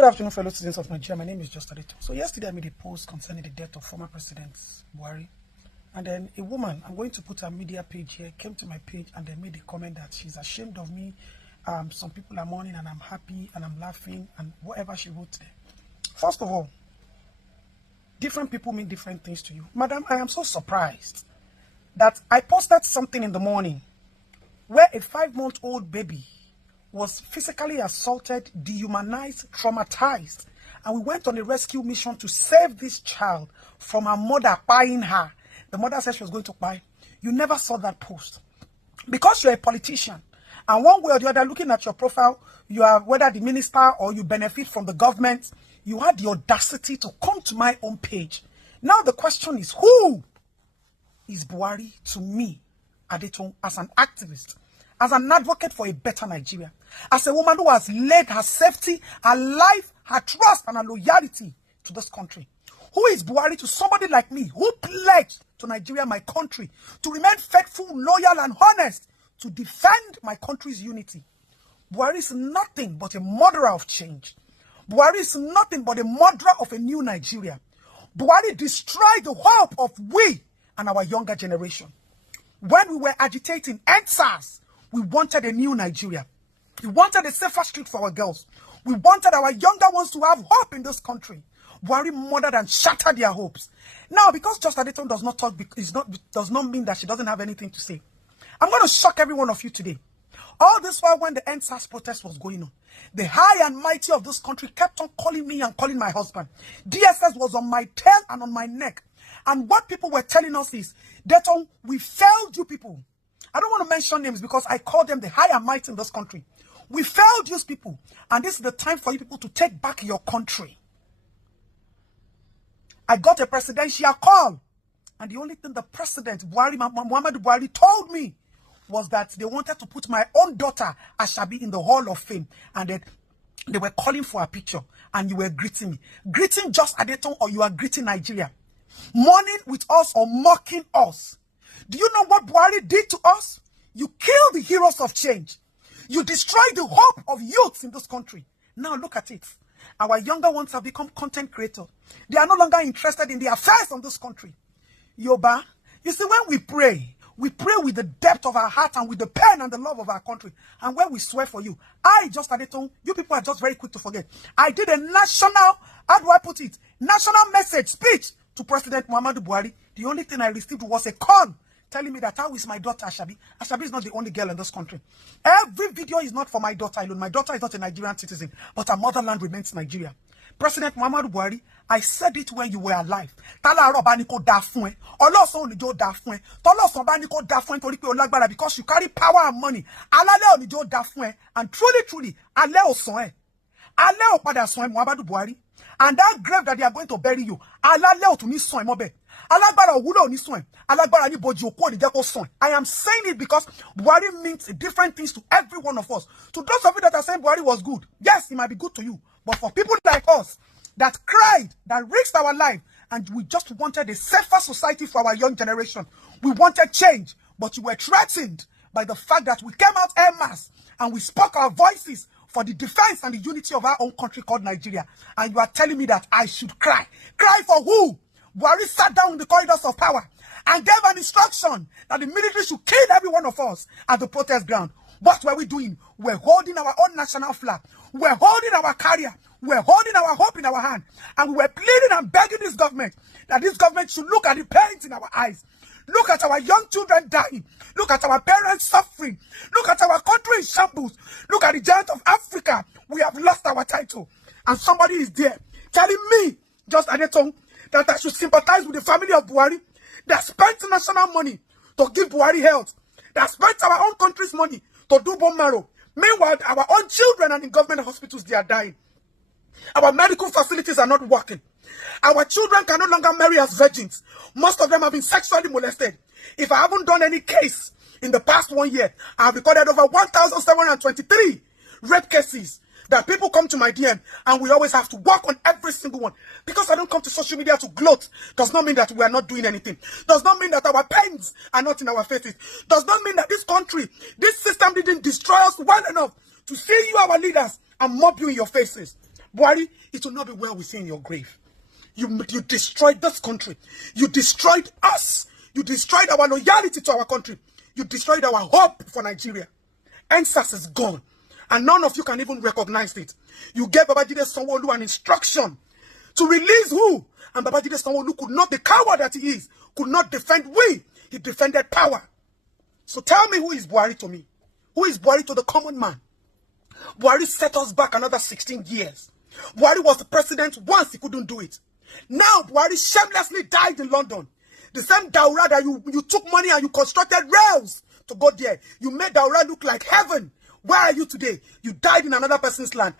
Good afternoon, fellow citizens of Nigeria. My name is JustAdetoun. So yesterday I made a post concerning the death of former President Buhari. And then a woman, I'm going to put her media page here, came to my page and then made a comment that she's ashamed of me. Some people are mourning and I'm happy and I'm laughing and whatever she wrote there. First of all, different people mean different things to you. Madam, I am so surprised that I posted something in the morning where a 5-month-old baby was physically assaulted, dehumanized, traumatized, and we went on a rescue mission to save this child from her mother buying her. The mother said she was going to buy. You never saw that post. Because you're a politician, and one way or the other, looking at your profile, you are whether the minister or you benefit from the government, you had the audacity to come to my own page. Now the question is, who is Buhari to me, Adetoun, as an activist, as an advocate for a better Nigeria, as a woman who has laid her safety, her life, her trust, and her loyalty to this country? Who is Buhari to somebody like me who pledged to Nigeria, my country, to remain faithful, loyal, and honest, to defend my country's unity? Buhari is nothing but a murderer of change. Buhari is nothing but a murderer of a new Nigeria. Buhari destroyed the hope of we and our younger generation. When we were agitating EndSARS, we wanted a new Nigeria. We wanted a safer street for our girls. We wanted our younger ones to have hope in this country. Buhari murdered and shattered their hopes. Now, because JustAdetoun does not talk, does not mean that she doesn't have anything to say. I'm going to shock every one of you today. All this while when the EndSARS protest was going on, the high and mighty of this country kept on calling me and calling my husband. DSS was on my tail and on my neck. And what people were telling us is, Detoun, we failed you people. I don't want to mention names because I call them the high and mighty in this country. We failed you people. And this is the time for you people to take back your country. I got a presidential call. And the only thing the president, Muhammadu Buhari, told me was that they wanted to put my own daughter, Ashabi, in the Hall of Fame. And that they were calling for a picture. And you were greeting me. Greeting JustAdetoun, or you are greeting Nigeria. Mourning with us or mocking us. Do you know what Buhari did to us? You killed the heroes of change. You destroyed the hope of youths in this country. Now look at it. Our younger ones have become content creators. They are no longer interested in the affairs of this country. Yoba, you see, when we pray with the depth of our heart and with the pain and the love of our country. And when we swear for you, JustAdetoun, you people are just very quick to forget. I did a national, how do I put it, national message speech to President Muhammadu Buhari. The only thing I received was a call telling me that how is my daughter Ashabi? Ashabi is not the only girl in this country. Every video is not for my daughter alone. My daughter is not a Nigerian citizen, but her motherland remains Nigeria. President Muhammadu Buhari, I said it when you were alive. Because you carry power and money. And truly, Muhammadu Buhari. And that grave that they are going to bury you, I am saying it because Buhari means different things to every one of us. To those of you that are saying Buhari was good, yes, it might be good to you. But for people like us that cried, that risked our life, and we just wanted a safer society for our young generation, we wanted change, but you were threatened by the fact that we came out en masse and we spoke our voices for the defense and the unity of our own country called Nigeria. And you are telling me that I should cry. Cry for who? Buhari sat down in the corridors of power and gave an instruction that the military should kill every one of us at the protest ground. What were we doing? We're holding our own national flag. We're holding our career. We're holding our hope in our hand. And we're pleading and begging this government that this government should look at the pains in our eyes. Look at our young children dying. Look at our parents suffering. Look at our country in shambles. Look at the giant of Africa. We have lost our title. And somebody is there telling me, JustAdetoun, that I should sympathize with the family of Buhari that spent national money to give Buhari health, that spent our own country's money to do bone marrow. Meanwhile, our own children and in government hospitals, they are dying. Our medical facilities are not working. Our children can no longer marry as virgins. Most of them have been sexually molested. If I haven't done any case in the past 1 year, I have recorded over 1,723 rape cases that people come to my DM and we always have to work on every single one. Because I don't come to social media to gloat does not mean that we are not doing anything. Does not mean that our pains are not in our faces. Does not mean that this country, this system didn't destroy us well enough to see you, our leaders, and mob you in your faces. Buhari, it will not be well with you in your grave. You destroyed this country. You destroyed us. You destroyed our loyalty to our country. You destroyed our hope for Nigeria. EndSARS is gone. And none of you can even recognize it. You gave Babajide Sanwo-Olu an instruction to release who? And Babajide Sanwo-Olu could not, the coward that he is, could not defend we. He defended power. So tell me, who is Buhari to me? Who is Buhari to the common man? Buhari set us back another 16 years. Buhari was the president once, he couldn't do it. Now Buhari shamelessly died in London. The same Daura that you took money and you constructed rails to go there. You made Daura look like heaven. Where are you today? You died in another person's land.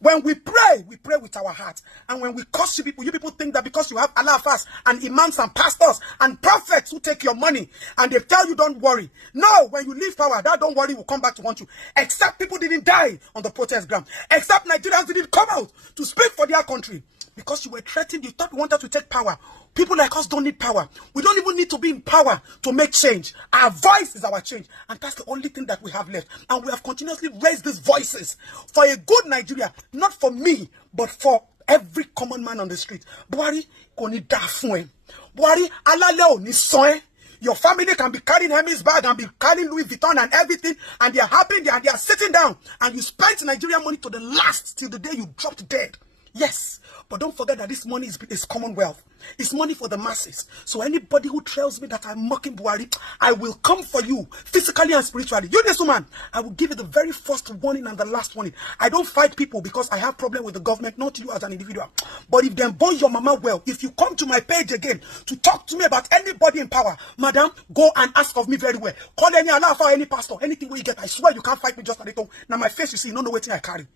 When we pray with our heart. And when we curse you people think that because you have Allah fast and imams and pastors and prophets who take your money and they tell you don't worry. No, when you leave power, that don't worry will come back to haunt you. Except people didn't die on the protest ground. Except Nigerians didn't come out to speak for their country. Because you were threatened, you thought we wanted to take power. People like us don't need power. We don't even need to be in power to make change. Our voice is our change. And that's the only thing that we have left. And we have continuously raised these voices for a good Nigeria. Not for me, but for every common man on the street. Buhari, koni da fun. Buhari, alale oni son. Your family can be carrying Hermes bag and be carrying Louis Vuitton and everything. And they are happy, they are sitting down. And you spent Nigerian money to the last, till the day you dropped dead. Yes, but don't forget that this money is commonwealth. It's money for the masses. So anybody who tells me that I'm mocking Buhari, I will come for you physically and spiritually. You, this woman, I will give you the very first warning and the last warning. I don't fight people because I have problem with the government, not you as an individual. But if they burn your mama well, if you come to my page again to talk to me about anybody in power, madam, go and ask of me very well. Call any Allah or any pastor, anything where you get. I swear you can't fight me just a little. Now my face, you see, you don't know what I carry.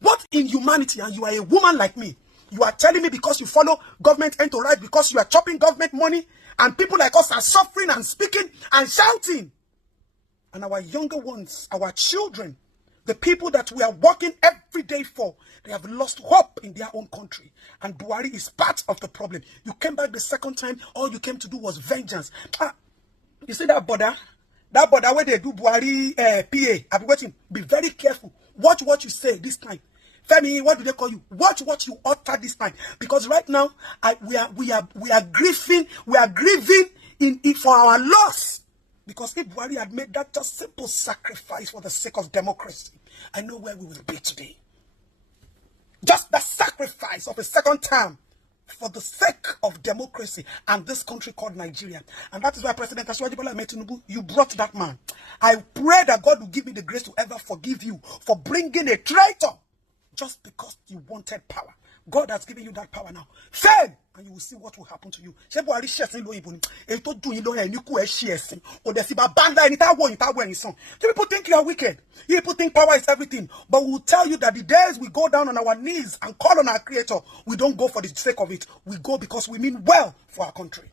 What in humanity, and you are a woman like me, you are telling me because you follow government end to right, because you are chopping government money, and people like us are suffering and speaking and shouting. And our younger ones, our children, the people that we are working every day for, they have lost hope in their own country. And Buhari is part of the problem. You came back the second time, all you came to do was vengeance. You see that border? That border where they do Buhari PA. I've been waiting. Be very careful. Watch what you say this time. Femi, what do they call you? Watch what you utter this time. Because right now, we are grieving for our loss. Because if Buhari had made that just simple sacrifice for the sake of democracy, I know where we will be today. Just the sacrifice of a second term for the sake of democracy and this country called Nigeria. And that is why President Asiwaju Tinubu, you brought that man. I pray that God will give me the grace to ever forgive you for bringing a traitor just because you wanted power. God has given you that power now. Fail, and you will see what will happen to you. People think you are wicked. People think power is everything. But we will tell you that the days we go down on our knees and call on our Creator, we don't go for the sake of it. We go because we mean well for our country.